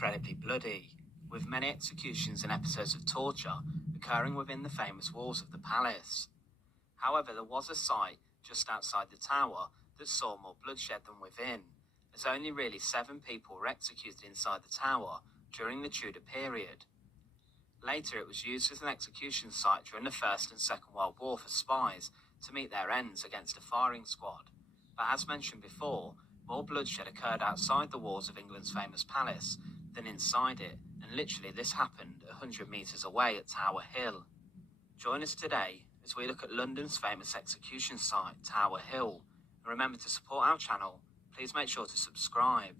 incredibly bloody, with many executions and episodes of torture occurring within the famous walls of the palace. However, there was a site just outside the tower that saw more bloodshed than within, as only really 7 people were executed inside the tower during the Tudor period. Later, it was used as an execution site during the First and Second World War for spies to meet their ends against a firing squad. But as mentioned before, more bloodshed occurred outside the walls of England's famous palace than inside it, and literally this happened 100 metres away at Tower Hill. Join us today as we look at London's famous execution site, Tower Hill. And remember to support our channel, please make sure to subscribe.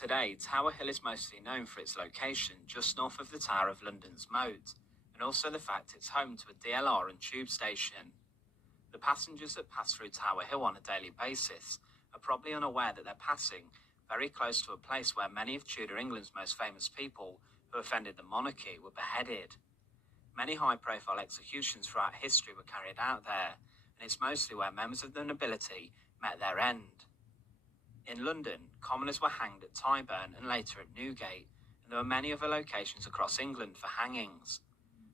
Today, Tower Hill is mostly known for its location just north of the Tower of London's moat, and also the fact it's home to a DLR and tube station. The passengers that pass through Tower Hill on a daily basis are probably unaware that they're passing very close to a place where many of Tudor England's most famous people who offended the monarchy were beheaded. Many high-profile executions throughout history were carried out there, and it's mostly where members of the nobility met their end. In London, commoners were hanged at Tyburn and later at Newgate, and there were many other locations across England for hangings.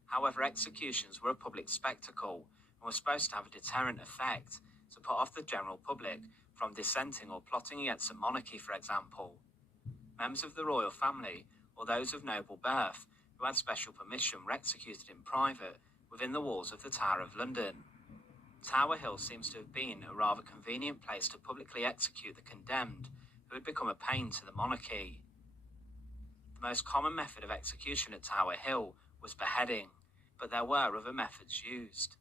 However, executions were a public spectacle and were supposed to have a deterrent effect to put off the general public from dissenting or plotting against the monarchy, for example. Members of the royal family or those of noble birth who had special permission were executed in private within the walls of the Tower of London. Tower Hill seems to have been a rather convenient place to publicly execute the condemned who had become a pain to the monarchy. The most common method of execution at Tower Hill was beheading, but there were other methods used.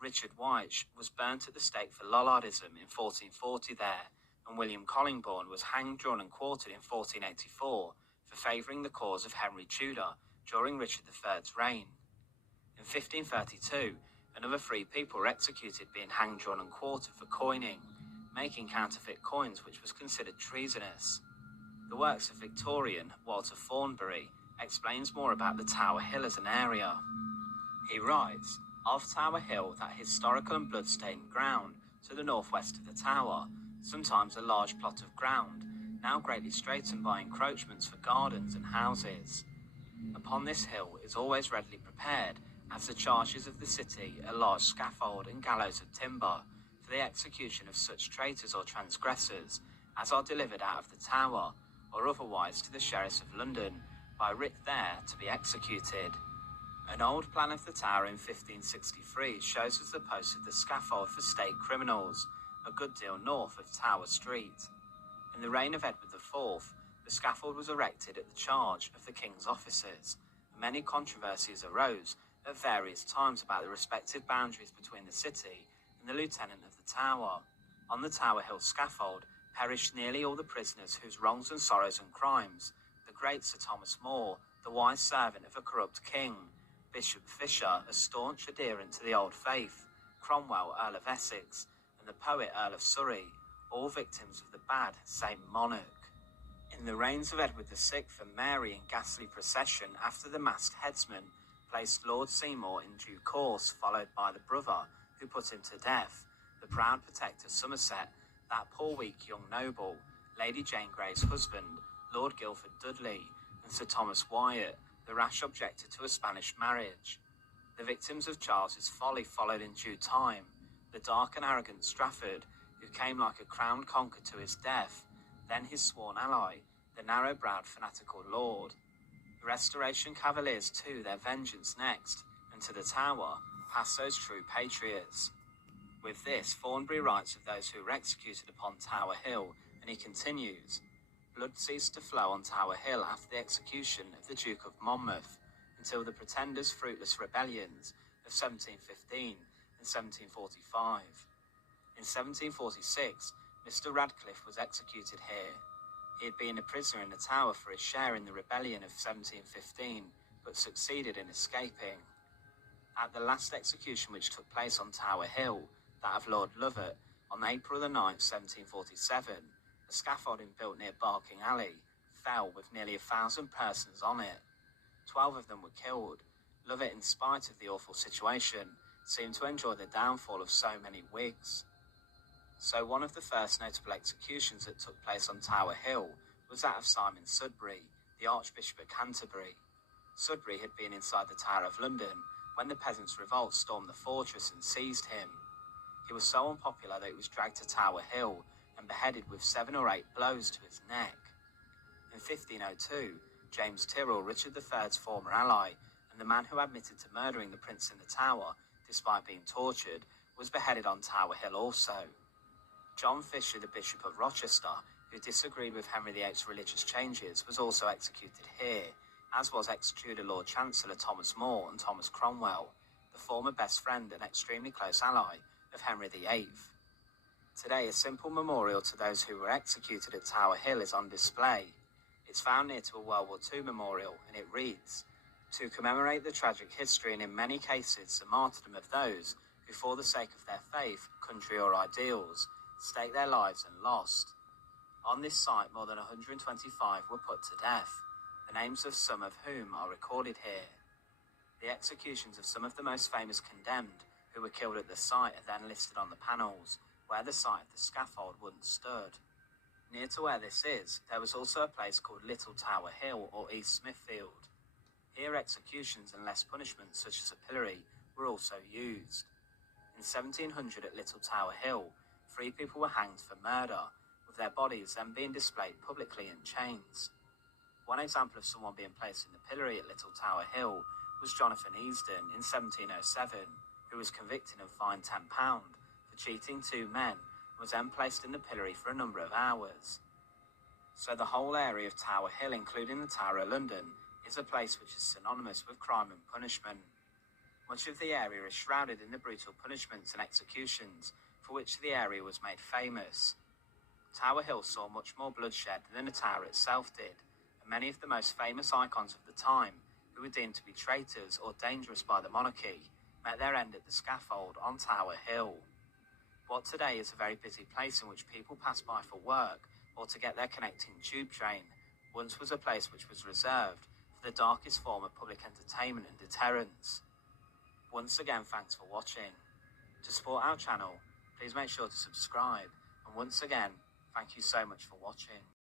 Richard White was burnt at the stake for Lollardism in 1440 there, and William Collingbourne was hanged, drawn and quartered in 1484 for favouring the cause of Henry Tudor during Richard III's reign. In 1532, another 3 people were executed, being hanged, drawn and quartered for coining, making counterfeit coins, which was considered treasonous. The works of Victorian Walter Thornbury explains more about the Tower Hill as an area. He writes of Tower Hill that historical and blood-stained ground to the northwest of the tower, sometimes a large plot of ground, now greatly straitened by encroachments for gardens and houses. Upon this hill is always readily prepared, as the charges of the city, a large scaffold and gallows of timber for the execution of such traitors or transgressors as are delivered out of the tower, or otherwise to the sheriffs of London, by writ there to be executed. An old plan of the tower in 1563 shows us the post of the scaffold for state criminals, a good deal north of Tower Street. In the reign of Edward IV, the scaffold was erected at the charge of the king's officers, and many controversies arose at various times about the respective boundaries between the city and the lieutenant of the tower. On the Tower Hill scaffold perished nearly all the prisoners whose wrongs and sorrows and crimes the great Sir Thomas More, the wise servant of a corrupt king, Bishop Fisher, a staunch adherent to the old faith, Cromwell, Earl of Essex, and the poet Earl of Surrey, all victims of the bad same monarch. In the reigns of Edward VI and Mary, in ghastly procession after the masked headsman placed Lord Seymour in due course, followed by the brother who put him to death, the proud protector Somerset, that poor weak young noble, Lady Jane Grey's husband, Lord Guilford Dudley, and Sir Thomas Wyatt, the rash objector to a Spanish marriage. The victims of Charles's folly followed in due time, the dark and arrogant Strafford, who came like a crowned conqueror to his death, then his sworn ally, the narrow-browed fanatical lord. The Restoration Cavaliers too their vengeance next, and to the Tower passed those true patriots. With this, Thornbury writes of those who were executed upon Tower Hill, and he continues, blood ceased to flow on Tower Hill after the execution of the Duke of Monmouth, until the Pretender's fruitless rebellions of 1715 and 1745. In 1746, Mr. Radcliffe was executed here. He had been a prisoner in the Tower for his share in the rebellion of 1715, but succeeded in escaping. At the last execution which took place on Tower Hill, that of Lord Lovat, on April the 9th, 1747, a scaffolding built near Barking Alley fell with nearly 1,000 persons on it. 12 of them were killed. Lovat, in spite of the awful situation, seemed to enjoy the downfall of so many Whigs. So one of the first notable executions that took place on Tower Hill was that of Simon Sudbury, the Archbishop of Canterbury. Sudbury had been inside the Tower of London when the Peasants' Revolt stormed the fortress and seized him. He was so unpopular that he was dragged to Tower Hill and beheaded with 7 or 8 blows to his neck. In 1502, James Tyrrell, Richard III's former ally, and the man who admitted to murdering the prince in the Tower, despite being tortured, was beheaded on Tower Hill also. John Fisher, the Bishop of Rochester, who disagreed with Henry VIII's religious changes, was also executed here, as was ex-Tudor Lord Chancellor Thomas More and Thomas Cromwell, the former best friend and extremely close ally of Henry VIII. Today, a simple memorial to those who were executed at Tower Hill is on display. It's found near to a World War II memorial, and it reads, "To commemorate the tragic history and in many cases the martyrdom of those who for the sake of their faith, country or ideals, staked their lives and lost." On this site, more than 125 were put to death, the names of some of whom are recorded here. The executions of some of the most famous condemned who were killed at the site are then listed on the panels, where the site of the scaffold once stood. Near to where this is, there was also a place called Little Tower Hill or East Smithfield. Here executions and less punishments such as a pillory were also used. In 1700 at Little Tower Hill, 3 people were hanged for murder, with their bodies then being displayed publicly in chains. One example of someone being placed in the pillory at Little Tower Hill was Jonathan Easton in 1707, who was convicted and fined £10 for cheating 2 men and was then placed in the pillory for a number of hours. So the whole area of Tower Hill, including the Tower of London, is a place which is synonymous with crime and punishment. Much of the area is shrouded in the brutal punishments and executions for which the area was made famous. Tower Hill saw much more bloodshed than the tower itself did, and many of the most famous icons of the time, who were deemed to be traitors or dangerous by the monarchy, met their end at the scaffold on Tower Hill. What today is a very busy place in which people pass by for work or to get their connecting tube train, once was a place which was reserved for the darkest form of public entertainment and deterrence. Once again, thanks for watching. To support our channel, please make sure to subscribe, and once again, thank you so much for watching.